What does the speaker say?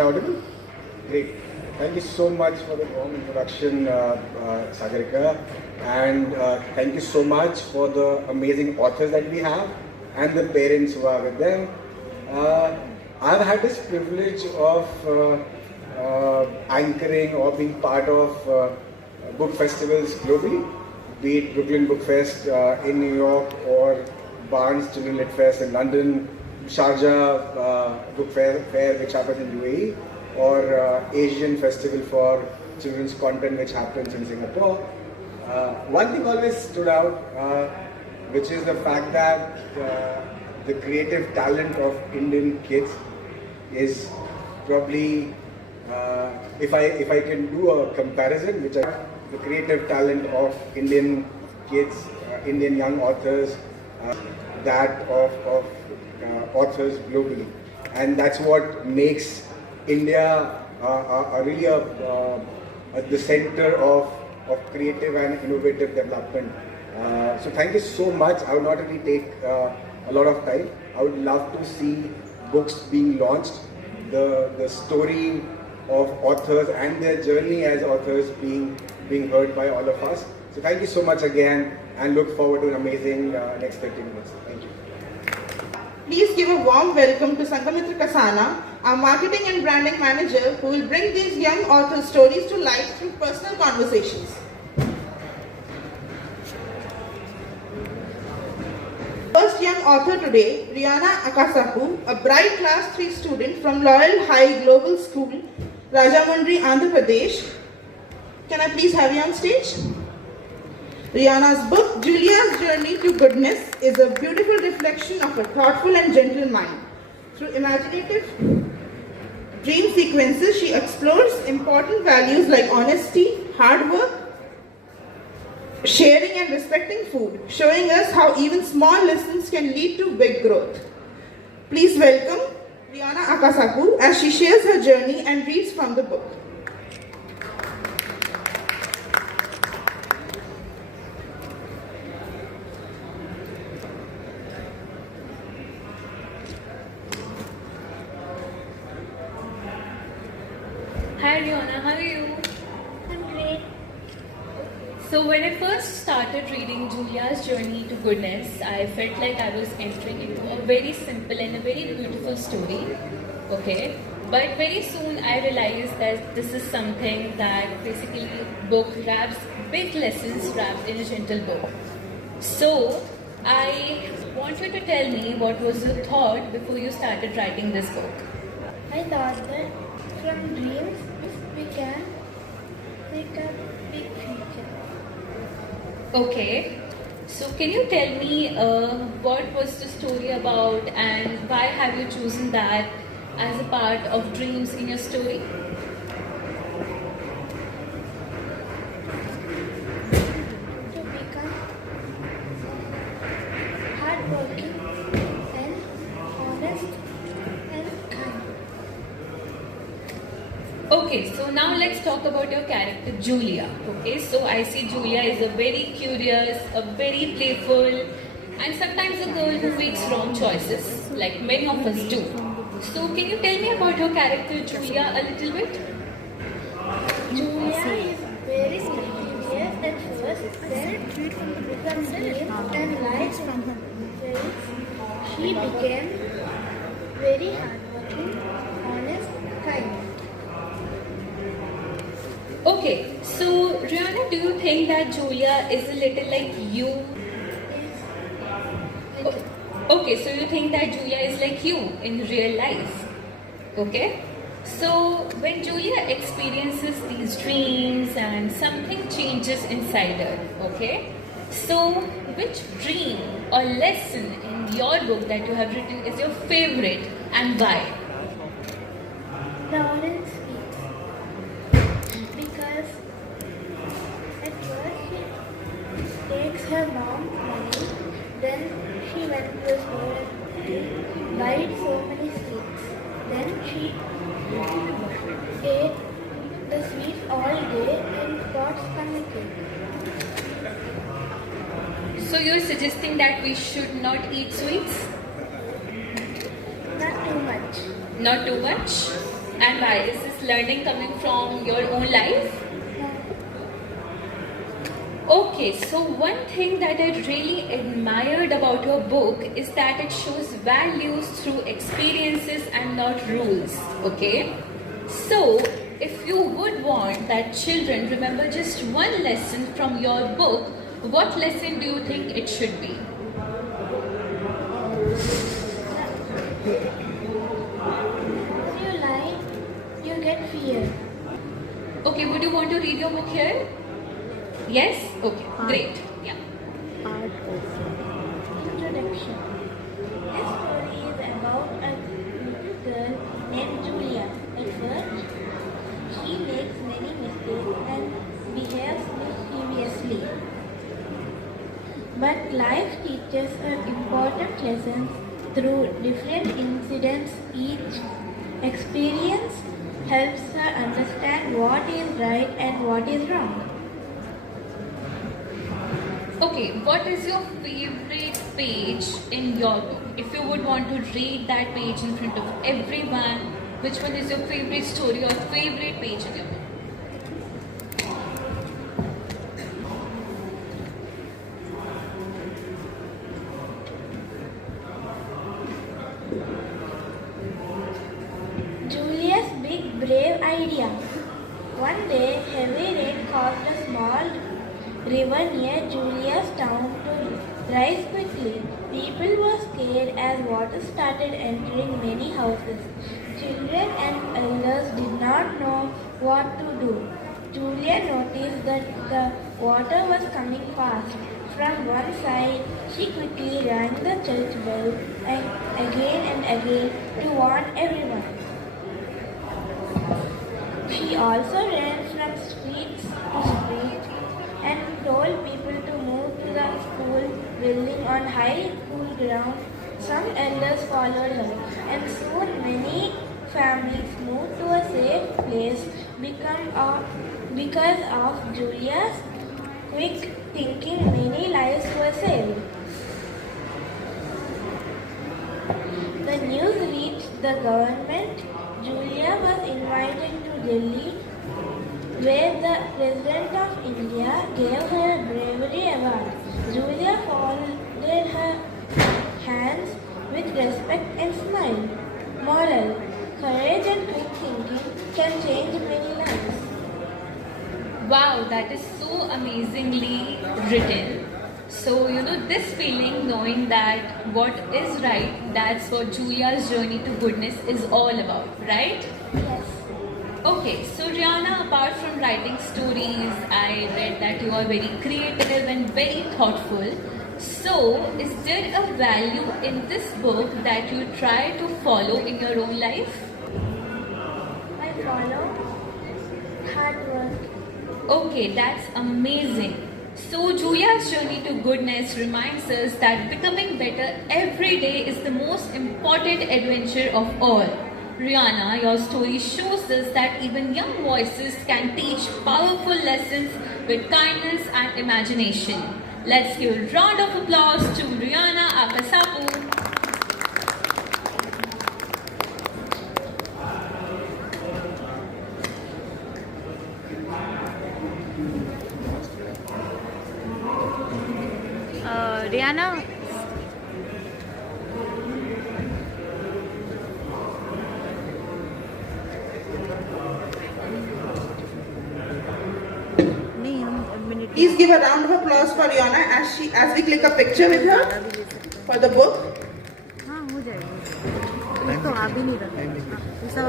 I audible? Great. Thank you so much for the warm introduction, Sagarika. And thank you so much for the amazing authors that we have and the parents who are with them. I've had this privilege of anchoring or being part of book festivals globally, be it Brooklyn Book Fest in New York or Barnes Children Lit Fest in London, Sharjah Book Fair which happens in UAE, or Asian Festival for Children's Content which happens in Singapore. One thing always stood out, which is the fact that the creative talent of Indian kids is probably, if I can do a comparison, the creative talent of Indian kids, Indian young authors, that of authors globally, and that's what makes India really the center of creative and innovative development. So thank you so much. I would not really take a lot of time. I would love to see books being launched, the story of authors and their journey as authors being heard by all of us. So thank you so much again, and look forward to an amazing next 30 minutes. Thank you. Please give a warm welcome to Sangamitra Kasana, our marketing and branding manager, who will bring these young authors' stories to life through personal conversations. First young author today, Rihanna Akasapu, a bright class 3 student from Loyal High Global School, Rajahmundry, Andhra Pradesh. Can I please have you on stage? Rihanna's book, Julia's Journey to Goodness, is a beautiful reflection of a thoughtful and gentle mind. Through imaginative dream sequences, she explores important values like honesty, hard work, sharing and respecting food, showing us how even small lessons can lead to big growth. Please welcome Rihanna Akasapu as she shares her journey and reads from the book. Hi Rihanna, how are you? I'm great. So when I first started reading Julia's Journey to Goodness, I felt like I was entering into a very simple and a very beautiful story. Okay, but very soon I realized that this is something that basically book wraps big lessons wrapped in a gentle bow. So I want you to tell me what was your thought before you started writing this book. I thought that from dreams we can make a big future. Okay, so can you tell me what was the story about and why have you chosen that as a part of dreams in your story? To become hardworking and honest and kind. Okay, so now let's talk about your character Julia. Okay, so I see Julia is a very curious, a very playful, and sometimes a girl who makes wrong choices, like many of us do. So can you tell me about your character Julia a little bit? Julia is very mysterious at first, then from dreams and life from her parents, she became very hardworking, honest, kind. Okay, so Rihanna, do you think that Julia is a little like you? Okay, so you think that Julia is like you in real life. Okay? So when Julia experiences these dreams and something changes inside her, okay? So which dream or lesson in your book that you have written is your favorite and why? The orange sweets. Because at first she takes her mom's money, then she went to the store and buy so many sweets. Then she ate the sweets all day and got stomachache. So you're suggesting that we should not eat sweets? Not too much. Not too much? And why? Is this learning coming from your own life? Okay, so one thing that I really admired about your book is that it shows values through experiences and not rules. Okay? So, if you would want that children remember just one lesson from your book, what lesson do you think it should be? If you lie, you get fear. Okay, would you want to read your book here? Yes? Okay, great. Yeah. Introduction. This story is about a little girl named Julia. At first, she makes many mistakes and behaves mischievously. But life teaches her important lessons through different incidents. Each experience helps her understand what is right and what is wrong. Okay, what is your favorite page in your book? If you would want to read that page in front of everyone, which one is your favorite story or favorite page in your book? Julia's big brave idea. One day, heavy rain caused a small river near Julia's town to rise quickly. People were scared as water started entering many houses. Children and elders did not know what to do. Julia noticed that the water was coming fast. From one side, she quickly rang the church bell and again to warn everyone. She also ran from street to street and told people to move to the school building on high cool ground. Some elders followed her, and soon many families moved to a safe place because of Julia's quick thinking. Many lives were saved. The news reached the government. Julia was invited to Delhi, where the President of India gave her a bravery award. Julia folded her hands with respect and smiled. Moral: courage and quick thinking can change many lives. Wow, that is so amazingly written. So, this feeling, knowing that what is right, that's what Julia's journey to goodness is all about, right? Yes. Okay, so Rihanna, apart from writing stories, I read that you are very creative and very thoughtful. So, is there a value in this book that you try to follow in your own life? I follow hard work. Okay, that's amazing. So, Julia's journey to goodness reminds us that becoming better every day is the most important adventure of all. Rihanna, your story shows us that even young voices can teach powerful lessons with kindness and imagination. Let's give a round of applause to Rihanna Akasapu. Rihanna, नहीं हम minute Please give a round of applause for Rihanna as we click a picture with her for the book. हाँ हो जाएगा, तो आ भी नहीं रहा, सब